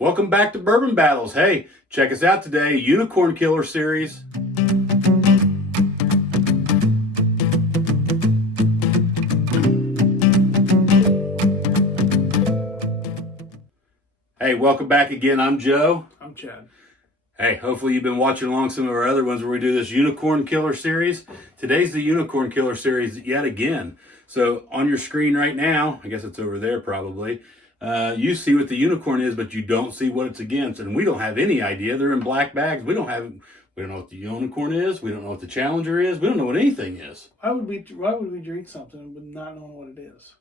Welcome back to Bourbon Battles. Hey, check us out today, Unicorn Killer Series. Hey, welcome back again. I'm Joe. I'm Chad. Hey, hopefully you've been watching along some of our other ones where we do this Unicorn Killer Series. Today's the Unicorn Killer Series yet again. So on your screen right now, I guess it's over there probably, you see what the unicorn is, but you don't see what it's against. And we don't have any idea. They're in black bags. We don't know what the unicorn is. We don't know what the challenger is. We don't know what anything is. Why would we drink something but not knowing what it is?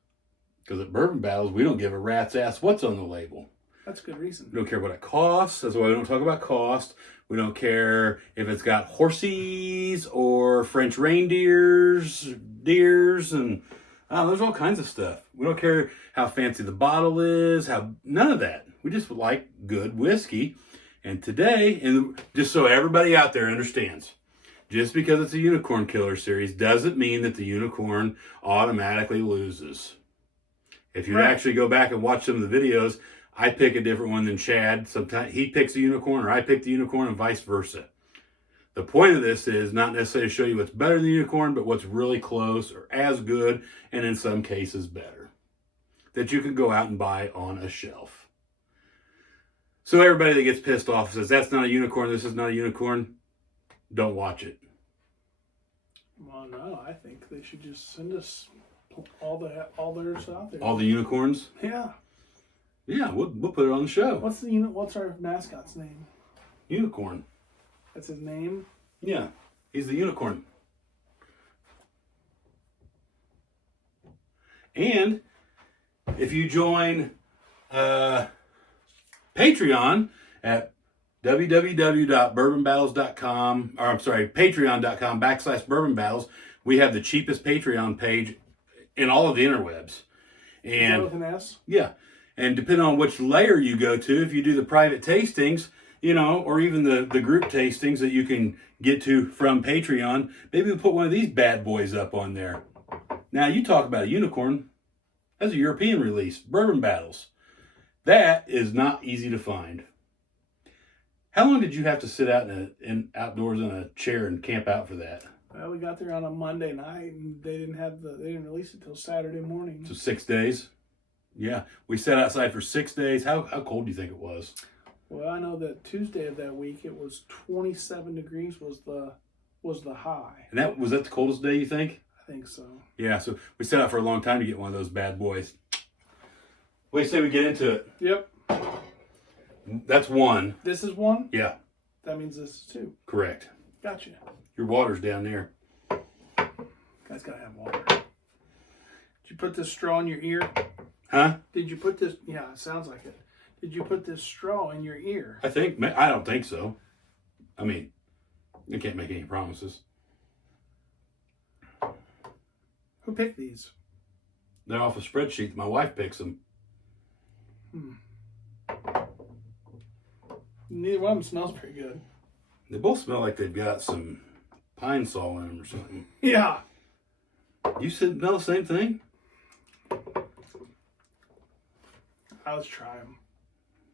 Because at Bourbon Battles, we don't give a rat's ass what's on the label. That's a good reason. We don't care what it costs. That's why we don't talk about cost. We don't care if it's got horsies or French reindeers, deers, and there's all kinds of stuff. We don't care how fancy the bottle is, none of that. We just like good whiskey. And today, and just so everybody out there understands, just because it's a Unicorn Killer Series doesn't mean that the unicorn automatically loses. If you actually go back and watch some of the videos, I pick a different one than Chad. Sometimes he picks a unicorn or I pick the unicorn and vice versa. The point of this is not necessarily to show you what's better than the unicorn, but what's really close or as good, and in some cases better, that you can go out and buy on a shelf. So everybody that gets pissed off says, that's not a unicorn, this is not a unicorn, don't watch it. Well, no, I think they should just send us all theirs out there. All the unicorns? Yeah. Yeah, we'll put it on the show. What's our mascot's name? Unicorn. That's his name? Yeah, he's the unicorn. And if you join Patreon at www.bourbonbattles.com, or I'm sorry, patreon.com/bourbonbattles, we have the cheapest Patreon page in all of the interwebs. And with an S? Yeah. And depending on which layer you go to, if you do the private tastings, or even the group tastings that you can get to from Patreon, maybe we'll put one of these bad boys up on there. Now, you talk about a unicorn. That's a European release, Bourbon Battles. That is not easy to find. How long did you have to sit out outdoors in a chair and camp out for that? Well, we got there on a Monday night, and they didn't release it till Saturday morning. So 6 days? Yeah, we sat outside for 6 days. How cold do you think it was? Well, I know that Tuesday of that week it was 27 degrees was the high. And was that the coldest day, you think? I think so. Yeah, so we sat out for a long time to get one of those bad boys. What do you say we get into it? Yep. That's one. This is one? Yeah. That means this is two. Correct. Gotcha. Your water's down there. Guys gotta have water. Did you put this straw in your ear? Huh? Did you put this? Yeah, it sounds like it. Did you put this straw in your ear? I don't think so. I mean, I can't make any promises. Who picked these? They're off a spreadsheet. My wife picks them. Neither one of them smells pretty good. They both smell like they've got some pine sol in them or something. Yeah. You smell the same thing? Let's try them.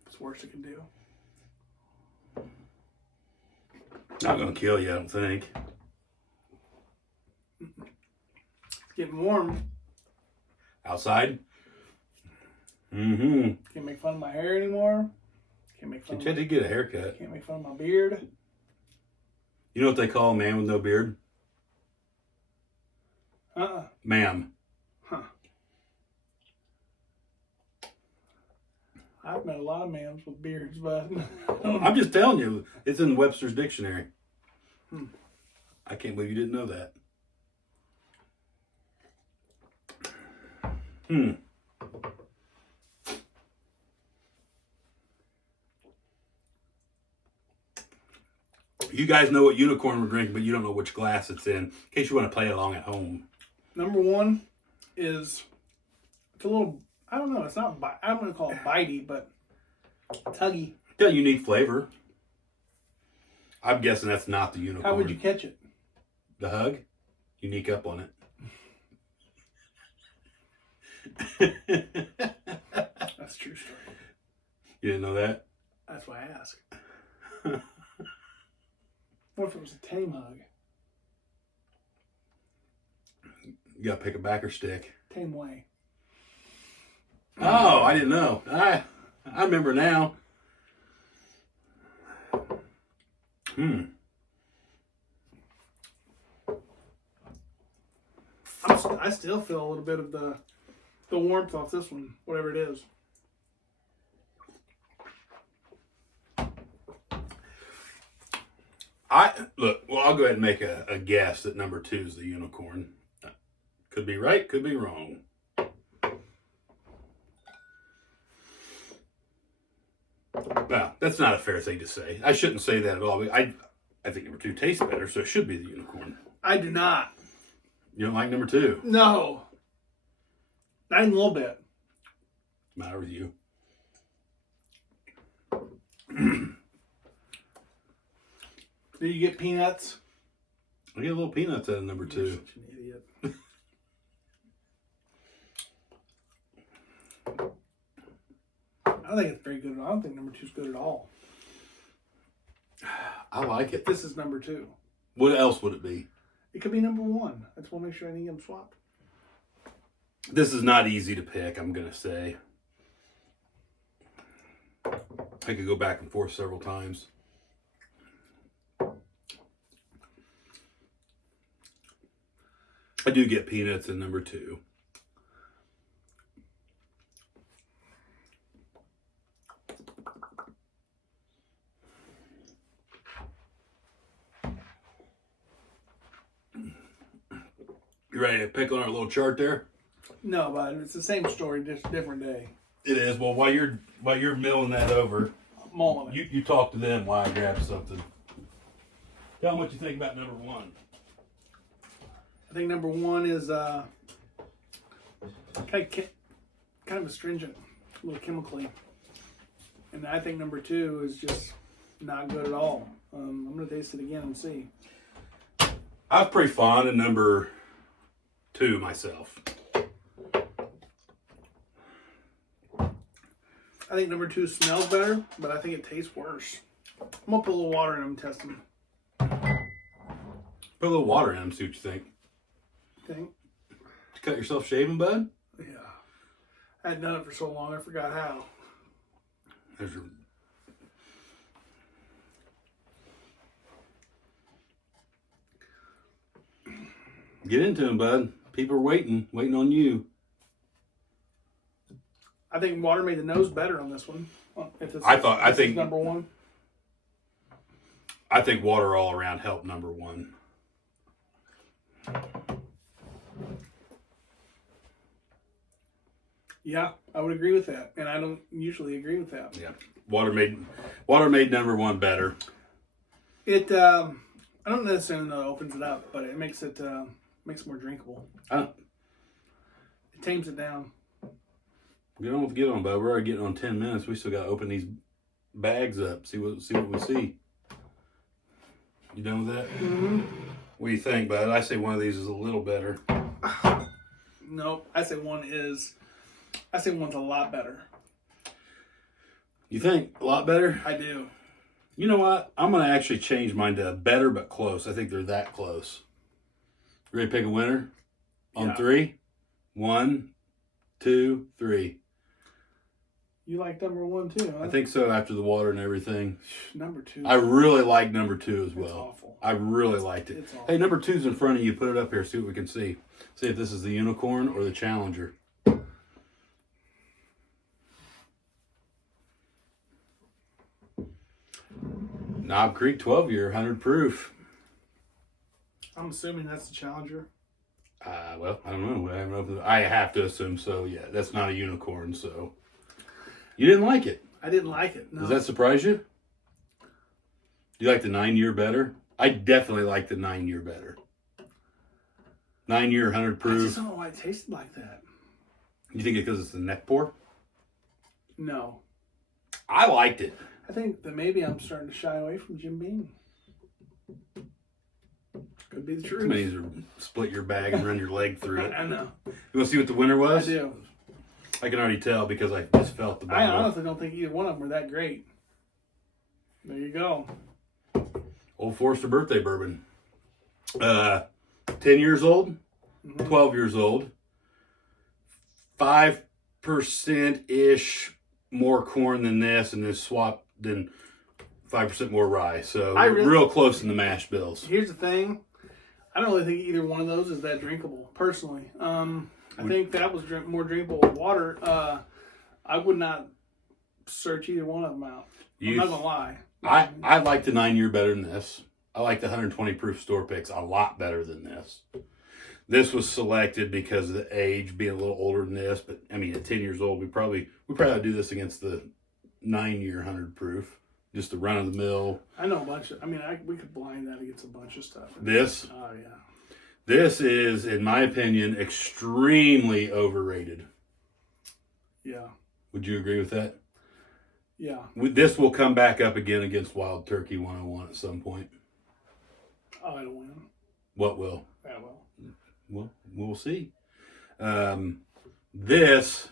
It's the worst it can do. Not going to kill you, I don't think. It's getting warm. Outside? Mm-hmm. Can't make fun of my hair anymore. Can't make fun. You get a haircut. Can't make fun of my beard. You know what they call a man with no beard? Ma'am. Huh. I've met a lot of mams with beards, but I'm just telling you, it's in Webster's dictionary. I can't believe you didn't know that. You guys know what unicorn we're drinking, but you don't know which glass it's in case you want to play along at home. Number one is, it's a little, I don't know, it's not, I'm going to call it bitey, but tuggy. It's got a unique flavor. I'm guessing that's not the unicorn. How would you catch it? The hug? Unique up on it. That's a true story. You didn't know that? That's why I ask. What if it was a tame hug? You gotta pick a backer stick. Tame way. Oh, I didn't know. I remember now. I still feel a little bit of the warmth off this one, whatever it is. I'll go ahead and make a guess that number 2 is the unicorn. Could be right, could be wrong. Well, that's not a fair thing to say. I shouldn't say that at all. I think number 2 tastes better, so it should be the unicorn. I do not. You don't like number 2? No. Not even a little bit. Matter with you. Do you get peanuts? I get a little peanuts out of number 2. You're such an idiot. I think it's very good. I don't think number 2 is good at all. I like it. This is number 2. What else would it be? It could be number 1. I just want to make sure I didn't get them swapped. This is not easy to pick, I'm going to say. I could go back and forth several times. I do get peanuts in number 2. You ready to pick on our little chart there? No, but it's the same story, just different day. It is. Well, while you're milling that over, Mauling it. you talk to them while I grab something. Tell them what you think about number 1. I think number 1 is kind of astringent, a little chemically, and I think number 2 is just not good at all. I'm gonna taste it again and see. I was pretty fond of number 2 myself. I think number 2 smells better, but I think it tastes worse. I'm gonna put a little water in them and test them. Put a little water in them, see what you think. Think? Did you cut yourself shaving, bud? Yeah. I hadn't done it for so long, I forgot how. There's your... Get into them, bud. People are waiting on you. I think water made the nose better on this one. If it's, I think number 1. I think water all around helped number 1. Yeah, I would agree with that, and I don't usually agree with that. Yeah, water made number 1 better. It I don't necessarily know it opens it up, but it makes it more drinkable. It tames it down. Get on, bud. We're already getting on 10 minutes. We still got to open these bags up. See what we see. You done with that? Mm-hmm. What do you think, bud? I say one of these is a little better. Nope. I say one's a lot better. You think a lot better? I do. You know what? I'm going to actually change mine to better but close. I think they're that close. Ready to pick a winner? On Yeah. 3? 1, 2, 3. You like number 1 too, huh? I think so after the water and everything. Number 2. I really like number 2 as well. It's awful. I really liked it. It's awful. Hey, number 2's in front of you. Put it up here. See what we can see. See if this is the unicorn or the challenger. Knob Creek 12-year, 100 proof. I'm assuming that's the Challenger. Well, I don't know. I haven't opened it. I have to assume so. Yeah, that's not a unicorn. So you didn't like it. I didn't like it. No. Does that surprise you? Do you like the 9-year better? I definitely like the 9-year better. 9-year, 100 I proof. just don't know why it tasted like that. You think it's because it's the neck pour? No. I liked it. I think that maybe I'm starting to shy away from Jim Beam. Could be the truth. Somebody needs to split your bag and run your leg through it. I know. You want to see what the winner was? I do. I can already tell because I just felt the I bottle. honestly don't think either one of them were that great. There you go. Old Forester Birthday Bourbon. 10 years old, 12 years old. 5%-ish more corn than this, and this swap than 5% more rye. So real close in the mash bills. Here's the thing. I don't really think either one of those is that drinkable, personally. I think that was more drinkable with water. I would not search either one of them out. I'm not going to lie. I like the 9-year better than this. I like the 120 proof store picks a lot better than this. This was selected because of the age, being a little older than this. But I mean, at 10 years old, we probably do this against the 9-year 100 proof, just the run of the mill. I know a bunch of. I mean, we could blind that against a bunch of stuff. This. Oh yeah. This is, in my opinion, extremely overrated. Yeah. Would you agree with that? Yeah. This will come back up again against Wild Turkey 101 at some point. Oh, I don't win. What will? Yeah, well. Well, we'll see. This,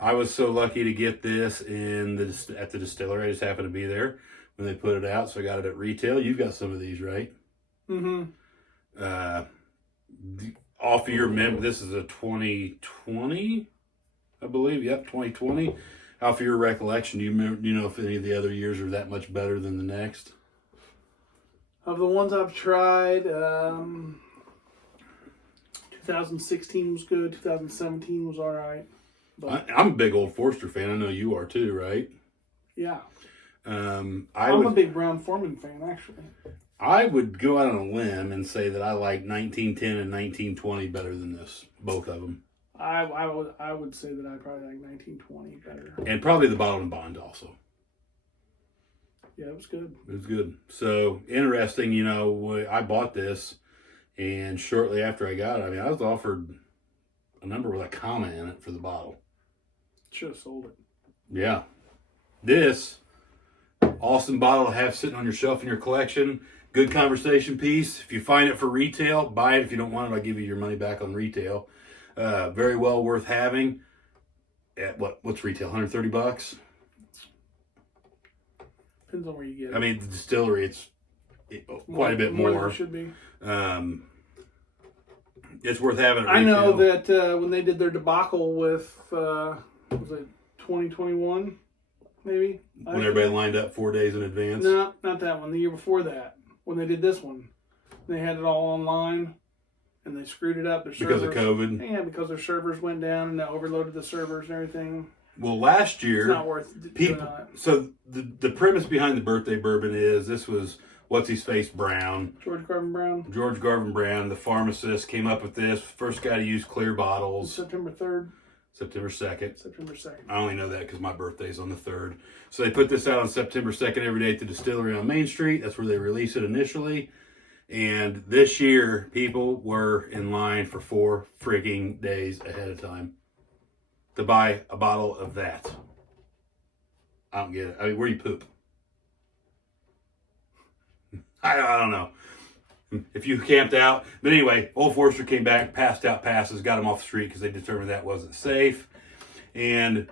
I was so lucky to get this at the distillery. I just happened to be there when they put it out, so I got it at retail. You've got some of these, right? Mm-hmm. Off of your memory, this is a 2020, I believe. Yep, 2020. Off of your recollection, do you know if any of the other years are that much better than the next? Of the ones I've tried, 2016 was good. 2017 was all right. But I'm a big Old Forester fan. I know you are too, right? Yeah. I'm a big Brown Foreman fan, actually. I would go out on a limb and say that I like 1910 and 1920 better than this, both of them. I would say that I probably like 1920 better. And probably the Bottled and Bond also. Yeah, it was good. It was good. So, interesting, I bought this, and shortly after I got it, I mean, I was offered a number with a comma in it for the bottle. Should have sold it. Yeah. This, awesome bottle to have sitting on your shelf in your collection. Good conversation piece. If you find it for retail, buy it. If you don't want it, I'll give you your money back on retail. Very well worth having. At what's retail? $130? Depends on where you get it. I mean, the distillery, it's quite a bit more. Than it should be. It's worth having. I know that when they did their debacle with, was it 2021, maybe? When everybody lined up 4 days in advance? No, not that one. The year before that, when they did this one. They had it all online, and they screwed it up. Because of COVID? Yeah, because their servers went down, and they overloaded the servers and everything. Well, last year, it's not worth people. So the premise behind the birthday bourbon is this was what's-his-face Brown. George Garvin Brown, the pharmacist, came up with this. First guy to use clear bottles. September 3rd. September 2nd. September 2nd. I only know that because my birthday's on the 3rd. So they put this out on September 2nd every day at the distillery on Main Street. That's where they released it initially. And this year, people were in line for 4 freaking days ahead of time to buy a bottle of that. I don't get it. I mean, where do you poop? I don't know. If you camped out. But anyway, Old Forester came back, passed out passes, got them off the street because they determined that wasn't safe. And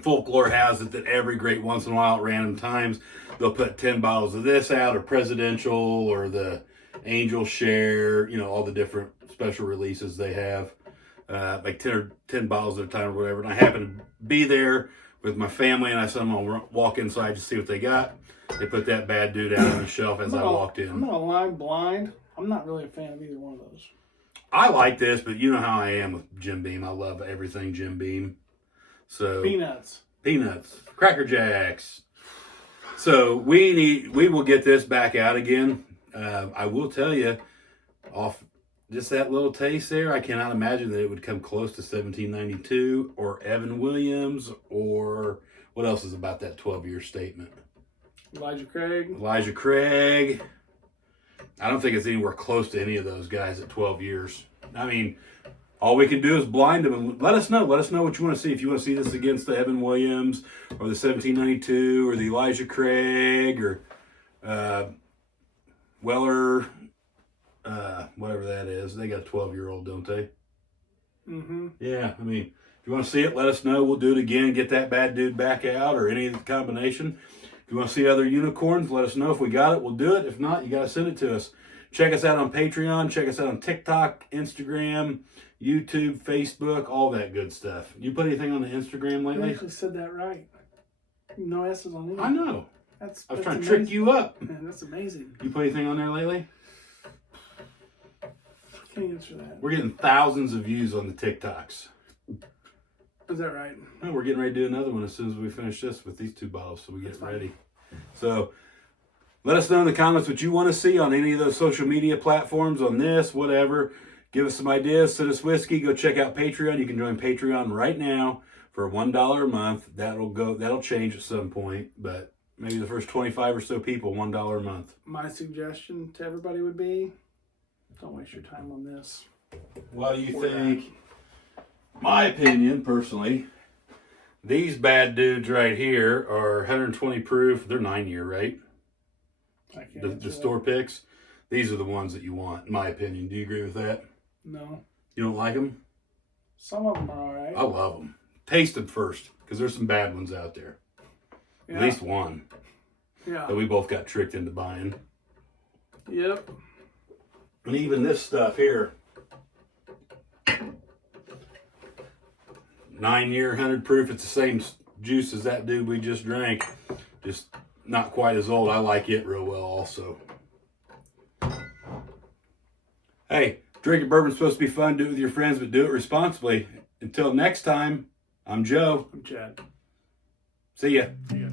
folklore has it that every great once in a while at random times, they'll put 10 bottles of this out, or Presidential, or the Angel Share, all the different special releases they have. Like 10 bottles at a time or whatever. And I happened to be there with my family, and I said, I'm going to walk inside to see what they got. They put that bad dude out on the shelf as I walked in. I'm not gonna lie, blind. I'm not really a fan of either one of those. I like this, but you know how I am with Jim Beam. I love everything Jim Beam. So Peanuts, Cracker Jacks. So we will get this back out again. I will tell you, off just that little taste there, I cannot imagine that it would come close to 1792 or Evan Williams, or what else is about that 12-year statement? Elijah Craig. I don't think it's anywhere close to any of those guys at 12 years. I mean, all we can do is blind them and let us know. Let us know what you want to see. If you want to see this against the Evan Williams or the 1792 or the Elijah Craig or Weller, whatever that is. They got a 12-year-old, don't they? Mm-hmm. Yeah, I mean, if you want to see it, let us know. We'll do it again. Get that bad dude back out or any of the combination. If you want to see other unicorns, let us know. If we got it, we'll do it. If not, you got to send it to us. Check us out on Patreon. Check us out on TikTok, Instagram, YouTube, Facebook, all that good stuff. You put anything on the Instagram You lately? actually said that right. No S's on it. I know. I was trying to amazing. trick you up. Man, that's amazing. You put anything on there lately? Can't answer that. We're getting thousands of views on the TikToks. Is that right? Well, we're getting ready to do another one as soon as we finish this with these 2 bottles, so we get it ready. So let us know in the comments what you want to see on any of those social media platforms, on this, whatever. Give us some ideas. Send us whiskey. Go check out Patreon. You can join Patreon right now for $1 a month. That'll change at some point, but maybe the first 25 or so people, $1 a month. My suggestion to everybody would be, don't waste your time on this. What do you think? My opinion, personally, these bad dudes right here are 120 proof. They're 9-year, right? I can't The store picks. These are the ones that you want, in my opinion. Do you agree with that? No. You don't like them? Some of them are all right. I love them. Taste them first, because there's some bad ones out there. Yeah. At least one Yeah. that we both got tricked into buying. Yep. And even this stuff here, 9-year, 100 proof. It's the same juice as that dude we just drank, just not quite as old. I like it real well also. Hey, drinking bourbon's supposed to be fun. Do it with your friends, but do it responsibly. Until next time, I'm Joe. I'm Chad. See ya. See ya.